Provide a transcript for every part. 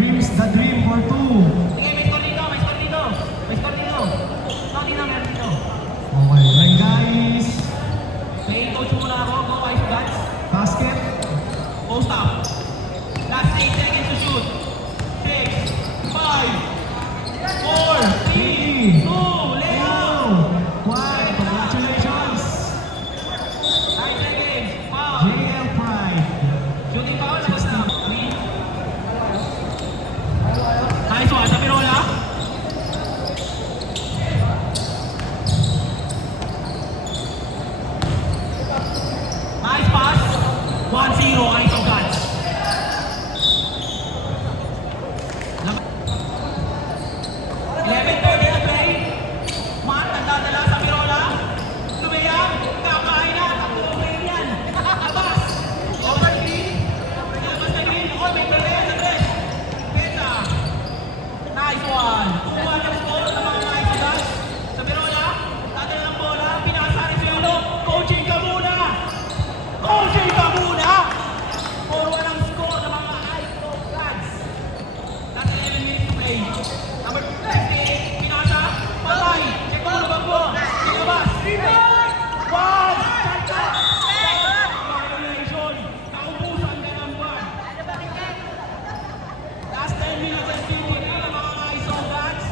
Dreams the dream for 2. Sige, may score dito, may score dito. May score dito. No, di na meron dito. Okay, right guys. May coach muna ako. Go, Ice Guns. Basket. Post up. Last 8 seconds to shoot. 6, 5, 4, 3, 2, layup. 1. Congratulations. 9 seconds. Foul. JL Pride. Shooting foul. Labas na. 3. Nice one. Sa Pirola. Nice pass. 1-0. Ice Guns. Nice one. 2-1 ang score ng mga Ice Guns. Sa Pirola, dadala ng bola, pinasa rin sa ulo. Coaching ka muna! Coaching ka muna! 4-1 ang score ng mga Ice Guns. Last 11 minutes to play. Number 58, pinasa, patay. Check mo na po. Ilabas. Rebound! One! Shot! Violation. Naubusan ka ng buwan. Last 10 minutes and 50 ng mga Ice Guns.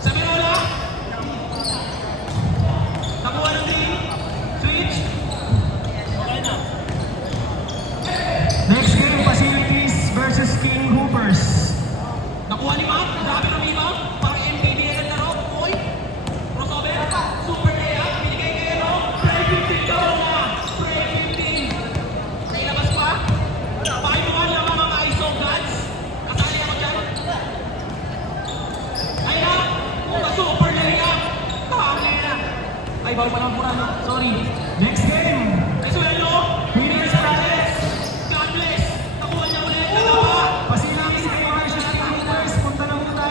Sa Pirola. Nakuha ng 3. Switch. Okay na. Next game, Facilities versus King Hoopers. Nakuha ni Mac. Grabe ng rebound. Parang MPB agad na ro. Oy. Crossover. Super layup. Binigay kay Ero. Break 15 daw na. Break 15. May labas pa. 5-1 lang mga Ice Guns. Kasali ako dyan. Ayun na. Puta super layup. Pangin na. Ay, bawal pa lang pura. Sorry. Next game, Ay, Suelo. Winners Prize. God bless. Nakuha niya ulit. Nagawa. Facilities versus King Hoopers. Punta na muna tayo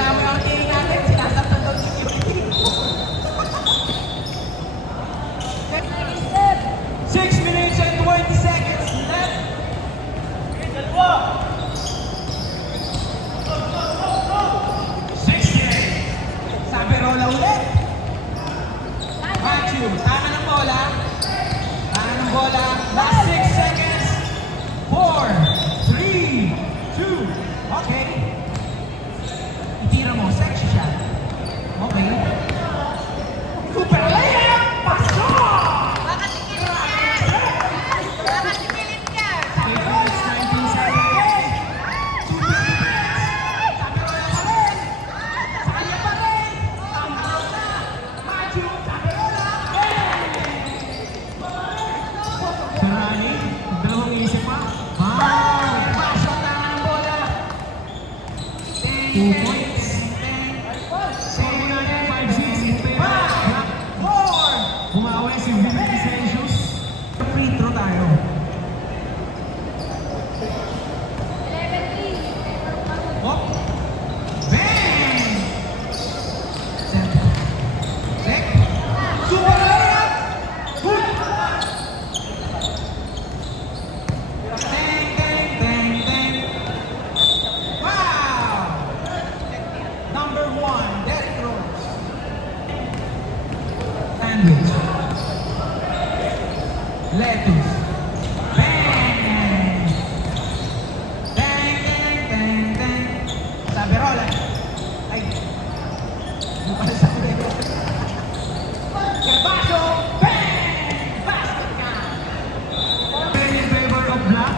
reklamo yung RTA natin, sinasaktan daw security. 6 minutes and 20 seconds left. Dalawa. 60. Sabi Rola ulit. Matthew, tama ng bola. Tama ng bola. Last 6 seconds. 4, 3, 2. Okay. Itira mo. Sexy siya. Okay. Super layup! Pasok! Baka sikilip yan! Baka sikilip yan! 8 minutes, 19 seconds. Super defense! Sabi Rola pa rin. Sa kanya pa rin. Tanggal na. Matthew, sabi Rola. Sa Rani, dalawang isip pa. Pasok, tama ng bola. 2 points. Save natin 5-6 in favor of Black. 4, Bumawi si Vivian Celsius. free throw tayo. 11-3. Hop. Bang! Set. Sek. Super layup! Good! Bang, bang, bang, bang. Wow! Number 1, Derrick Rose. Sandwich. Lettuce. Bang! Bang, bang, bang, bang. Sabi Rola. Ay. Hindi pala sabi. Gervasio. Bang! Basket ka. In favor of Black.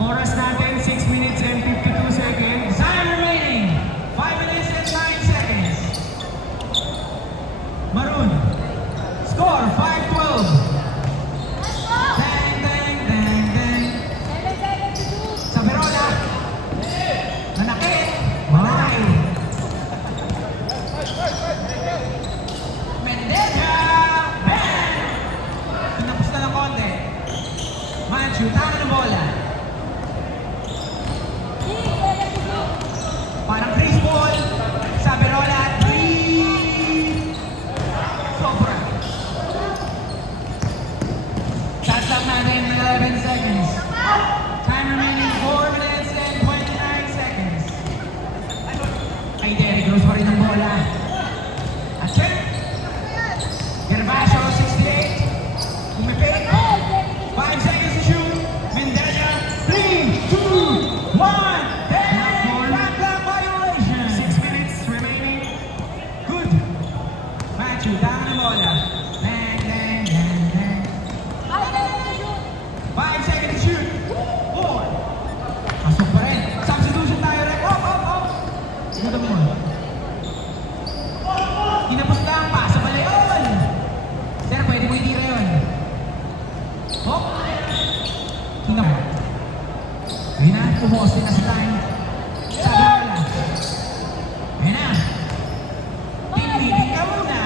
Oras natin 6 minutes and 52 seconds. Time remaining. 5 minutes and 9 seconds. Maroon. Score 5-12. Bang, bang, bang, bang. 7-7-2. Sabi Rola. Nanakit. Malay. Mendeza. Bang! Tinapos na ng konti. Matthew, tama ng bola. 6-7-2. Parang Chris Paul. Sabi Rola, 3. Sobra. Shot clock natin, 11 seconds. Time remaining 4 minutes and 29 seconds. Ay, Derrick Rose pa rin ang bola. At check. Gervasio, 68. Umipik. 5 seconds to shoot. Mendeza, 3, 2, 1. Shot clock violation. 6 minutes remaining. Good. Matthew, tama ng bola. Bang, bang, bang, bang. 5 seconds to shoot. 4. Pasok pa rin. Substitution tayo rin. Hop, hop, hop. Tingnan mo. Tinapos lang pa sa balayon. Sir, pwede mo itira yun. Hop. Tingnan mo. Ayun na, pumos din na si time. Sabi bola. Ayun na. Tingin ka muna.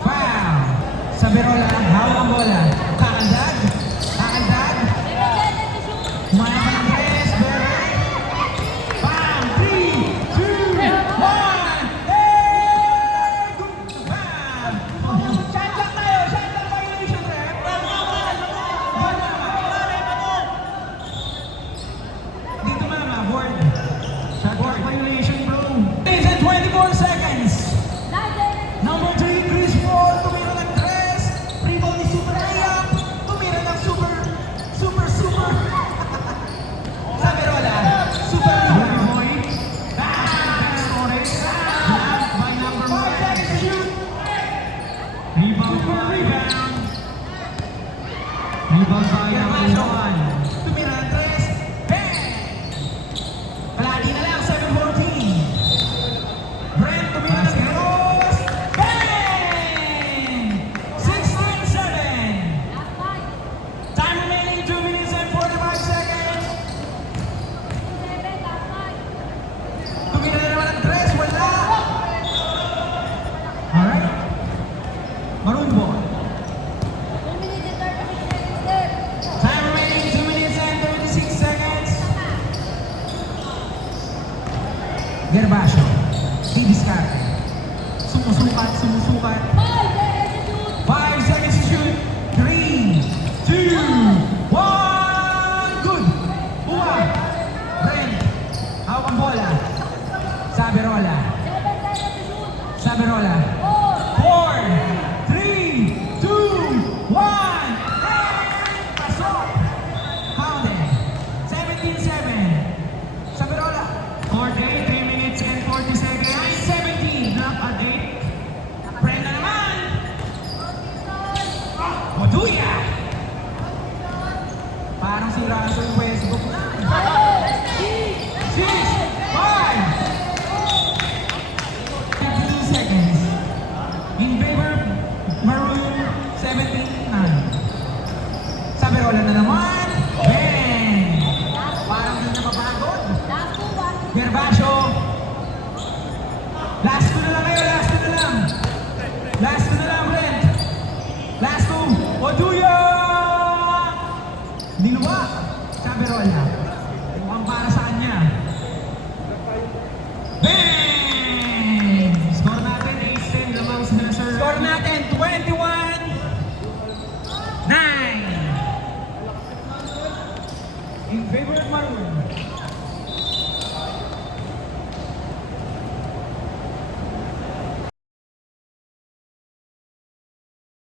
Foul. Sabi Rola, hawak ang bola. Kakandag. Kakandag. Umaya pa ng press. Berry. Bam! 3, 2, 1. Hey! Good. Bam! Shot clock tayo. Shot clock violation, ref. Dito mama, board. Shot clock violation, bro. Minutes and 24 seconds. Number 3, Chris Paul, tumira ng tres. Rebound ni Super Layup. Tumira ng super. Sabi Rola, Super Black Layup. boy. Torres. Black by number 5 1. seconds to shoot. Rebound for rebound. Rebound by number Gervasio. 1. Tumira ng tres. Bang! Palagi na lang, 7-14. Gervasio. Didiskarte. Sumusukat, sumusukat. 5 seconds to shoot. 3, 2, 1. Good. Buwa. Ren. Hawak ang bola. Saberola. Saberola. 4, 3, 2, 1. Pasok. Counted. 17-7. Saberola. Court 8, 3 minutes and 40 seconds. 17. Knock at 8. Friend na naman. Oduya. Parang si Russell Westbrook na. 6, 5. 15 seconds. In favor, Maroon, 17-9. Saberola na naman. Bang! Parang hindi na mapagod. Gervasio. Last two na lang kayo, last two na lang. Last two na lang, Brent. Last two. Oduya! Niluwa. Saberola. Mukhang para sa kanya. Bang! Score natin, ace-10 lamang sila, sir. Score natin, 21-9. In favor of Maroon.